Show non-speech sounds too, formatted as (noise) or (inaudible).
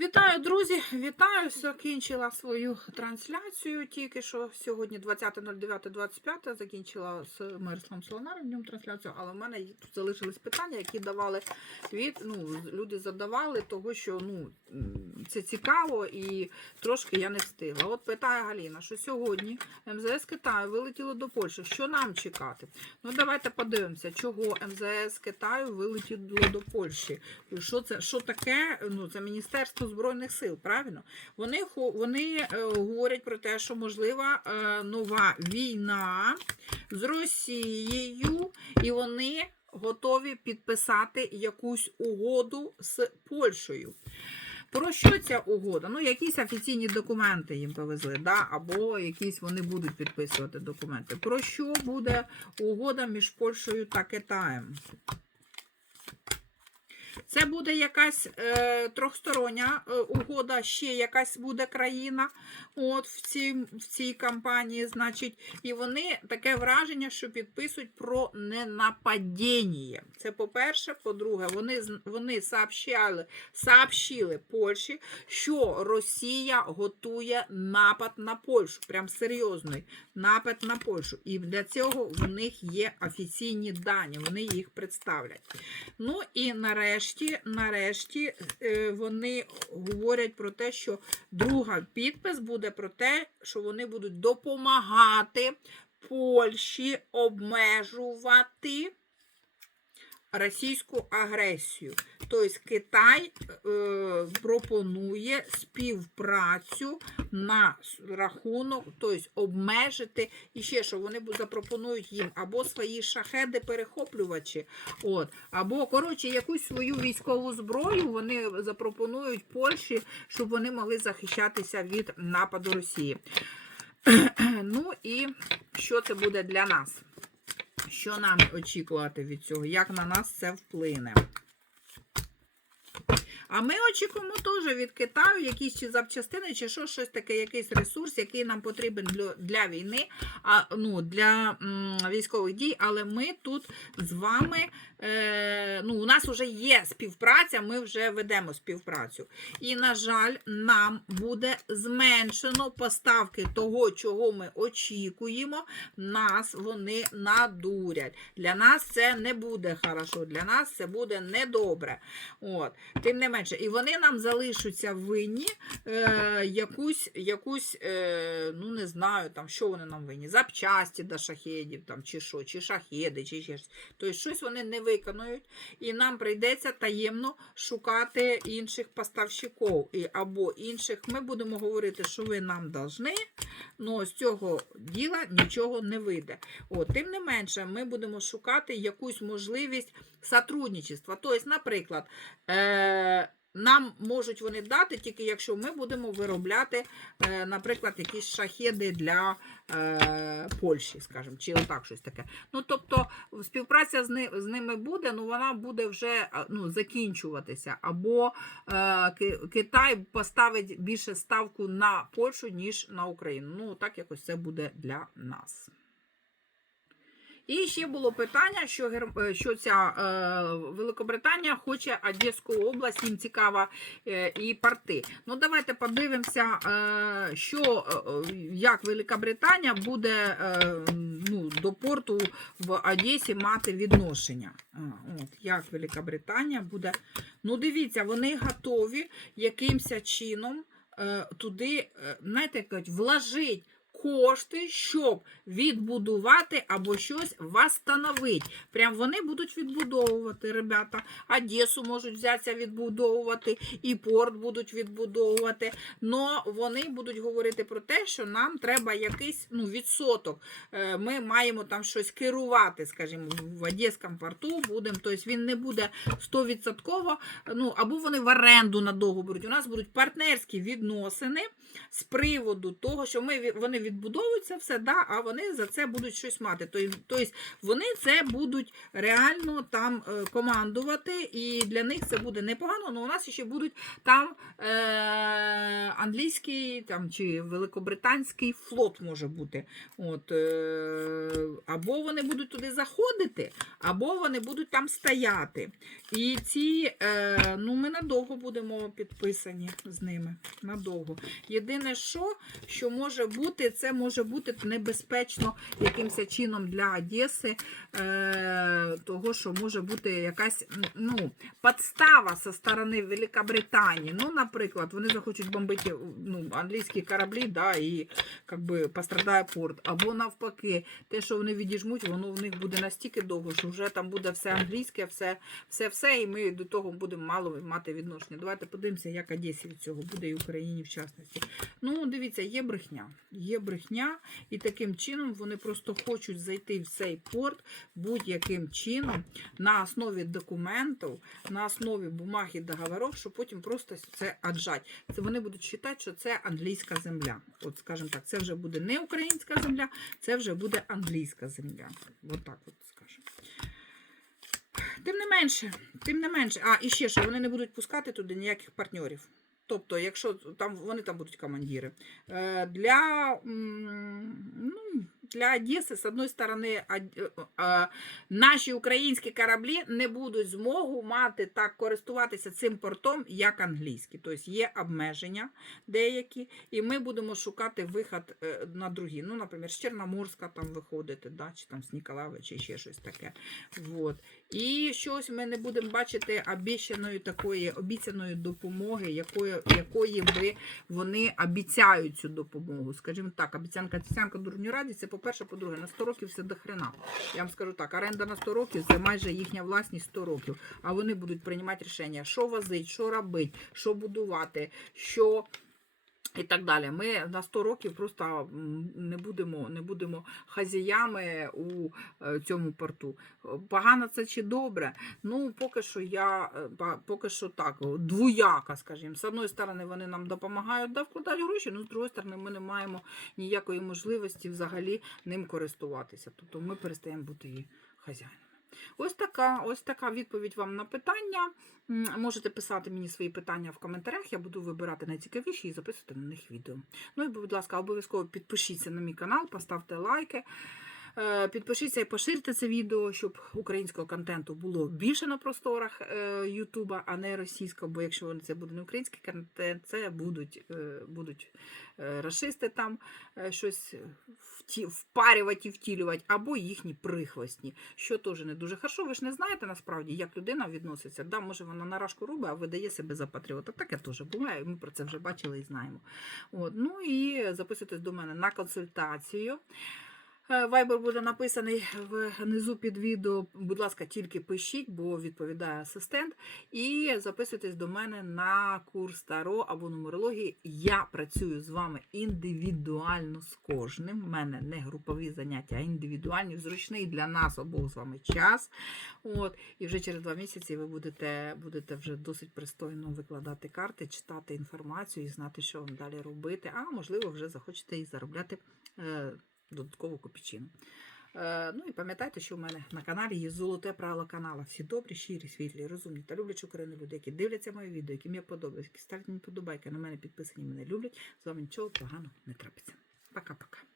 Вітаю, друзі! Вітаю! Закінчила свою трансляцію. Тільки що сьогодні 20.09.25 закінчила з Мирославом Солонаром днем трансляцію, але в мене тут залишились питання, які давали від. Ну, люди задавали, того, що ну, це цікаво і трошки я не встигла. От питає Галіна, що сьогодні МЗС Китаю вилетіло до Польщі. Що нам чекати? Ну, давайте подивимося, чого МЗС Китаю вилетіло до Польщі. Що це що таке? Ну, це Міністерство Збройних сил, правильно? Вони, вони е, говорять про те, що можлива е, нова війна з Росією, і вони готові підписати якусь угоду з Польщею. Про що ця угода? Ну, якісь офіційні документи їм повезли, да? або якісь вони будуть підписувати документи. Про що буде угода між Польщею та Китаєм? Це буде якась е, трьохстороння е, угода, ще якась буде країна от в цій, в цій кампанії, значить, і вони таке враження, що підписують про ненападіння. Це по-перше, по-друге, вони, вони сообщали, сообщили Польщі, що Росія готує напад на Польщу, прям серйозний напад на Польщу. І для цього в них є офіційні дані, вони їх представлять. Ну і нарешті, нарешті нарешті вони говорять про те, що друга підпис буде про те, що вони будуть допомагати Польщі обмежувати російську агресію. Тобто Китай е, пропонує співпрацю на рахунок, тобто обмежити і ще що вони запропонують їм або свої шахеди перехоплювачі, от, або коротше якусь свою військову зброю вони запропонують Польщі, щоб вони могли захищатися від нападу Росії. (clears throat) ну і що це буде для нас? Що нам очікувати від цього? Як на нас це вплине? А ми очікуємо теж від Китаю якісь чи запчастини, чи що, щось таке, якийсь ресурс, який нам потрібен для, війни, а, ну, для м, військових дій. Але ми тут з вами, е, ну, у нас вже є співпраця, ми вже ведемо співпрацю. І, на жаль, нам буде зменшено поставки того, чого ми очікуємо, нас вони надурять. Для нас це не буде хорошо, для нас це буде недобре. От. Тим не менше, і вони нам залишаться винні е, якусь, якусь е, ну не знаю, там, що вони нам винні, запчасті до шахедів, там, чи що, чи шахеди, чи щось. Тобто щось вони не виконують, і нам прийдеться таємно шукати інших поставщиків і, або інших. Ми будемо говорити, що ви нам должны, але з цього діла нічого не вийде. От, тим не менше, ми будемо шукати якусь можливість сотрудничества. Тобто, наприклад, е, нам можуть вони дати, тільки якщо ми будемо виробляти, е, наприклад, якісь шахеди для е, Польщі, скажімо, чи отак щось таке. Ну, тобто, співпраця з, ни, з ними буде, ну вона буде вже ну, закінчуватися. Або е, Китай поставить більше ставку на Польщу, ніж на Україну. Ну, так якось це буде для нас. І ще було питання, що, е, що ця е, Великобританія хоче Одеську область, їм цікава е, і порти. Ну, давайте подивимося, що, як Великобританія буде ну, до порту в Одесі мати відношення. От, як Великобританія буде. Ну, дивіться, вони готові якимось чином туди, знаєте, кажуть, вложить кошти, щоб відбудувати або щось восстановити. Прям вони будуть відбудовувати, ребята. Одесу можуть взятися відбудовувати, і порт будуть відбудовувати. Но вони будуть говорити про те, що нам треба якийсь ну, відсоток. Е, Ми маємо там щось керувати, скажімо, в Одеському порту будемо. Тобто він не буде 100%, ну, або вони в оренду надовго беруть. У нас будуть партнерські відносини з приводу того, що ми, вони відбудовується все, да, а вони за це будуть щось мати. Тобто вони це будуть реально там е, командувати, і для них це буде непогано, але у нас ще будуть там е, англійський там, чи великобританський флот може бути. От, е, або вони будуть туди заходити, або вони будуть там стояти. І ці, е, ну, ми надовго будемо підписані з ними. Надовго. Єдине, що, що може бути, це може бути небезпечно якимось чином для Одеси, е, того, що може бути якась ну, подстава зі сторони Великобританії. Ну, наприклад, вони захочуть бомбити ну, англійські кораблі, да, і как би, пострадає порт. Або навпаки, те, що вони відіжмуть, воно в них буде настільки довго, що вже там буде все англійське, все, все, все, і ми до того будемо мало мати відношення. Давайте подивимося, як Одесі від цього буде і Україні в частності. Ну, дивіться, є брехня. Є брехня, і таким чином вони просто хочуть зайти в цей порт будь-яким чином на основі документів, на основі бумаг і договорів, щоб потім просто це аджать. Це вони будуть вважати, що це англійська земля. От, скажімо так, це вже буде не українська земля, це вже буде англійська земля. От так от скажемо. Тим не менше, тим не менше, а і ще що вони не будуть пускати туди ніяких партнерів. Тобто, якщо там вони там будуть командири. Е, Для, ну, для Одеси, з одної сторони, од- е, е, наші українські кораблі не будуть змогу мати так користуватися цим портом, як англійські. Тобто є обмеження деякі, і ми будемо шукати вихід е, на другі. Ну, наприклад, з Чорноморська там виходити, да, чи там з Ніколаєва, чи ще щось таке. Вот. І щось ми не будемо бачити обіцяної такої обіцяної допомоги, якої, якої би вони обіцяють цю допомогу. Скажімо так, обіцянка обіцянка дурню раді, це по-перше, по-друге, на 100 років все до хрена. Я вам скажу так, оренда на 100 років це майже їхня власність 100 років. А вони будуть приймати рішення, що возить, що робити, що будувати, що. І так далі. Ми на 100 років просто не будемо, не будемо хазяями у е, цьому порту. Погано це чи добре? Ну, поки що я е, поки що так, двояка, скажімо. З одної сторони, вони нам допомагають да, вкладати гроші, ну з другої сторони, ми не маємо ніякої можливості взагалі ним користуватися. Тобто ми перестаємо бути її хазяїнами. Ось така, ось така відповідь вам на питання. Можете писати мені свої питання в коментарях, я буду вибирати найцікавіші і записувати на них відео. Ну і, будь ласка, обов'язково підпишіться на мій канал, поставте лайки. Е, Підпишіться і поширте це відео, щоб українського контенту було більше на просторах е, Ютуба, а не російського. Бо якщо це буде не український контент, це будуть, е, будуть расисти там щось впарювати і втілювати, або їхні прихвостні, що теж не дуже хорошо. Ви ж не знаєте насправді, як людина відноситься. Да, може вона наражку робить, а видає себе за патріота. Таке теж буває. Ми про це вже бачили і знаємо. От. Ну і записуйтесь до мене на консультацію. Е, Вайбер буде написаний внизу під відео. Будь ласка, тільки пишіть, бо відповідає асистент. І записуйтесь до мене на курс Таро або нумерології. Я працюю з вами індивідуально з кожним. У мене не групові заняття, а індивідуальні, зручний для нас обох з вами час. От. І вже через два місяці ви будете, будете вже досить пристойно викладати карти, читати інформацію і знати, що вам далі робити. А можливо, вже захочете і заробляти. Додаткову копійчину. Е, ну і пам'ятайте, що в мене на каналі є золоте правило каналу. Всі добрі, щирі, світлі, розумні та люблячі Україну люди, які дивляться мої відео, які мені подобаються, які ставлять мені подобайки, на мене підписані, мене люблять. З вами нічого поганого не трапиться. Пока-пока.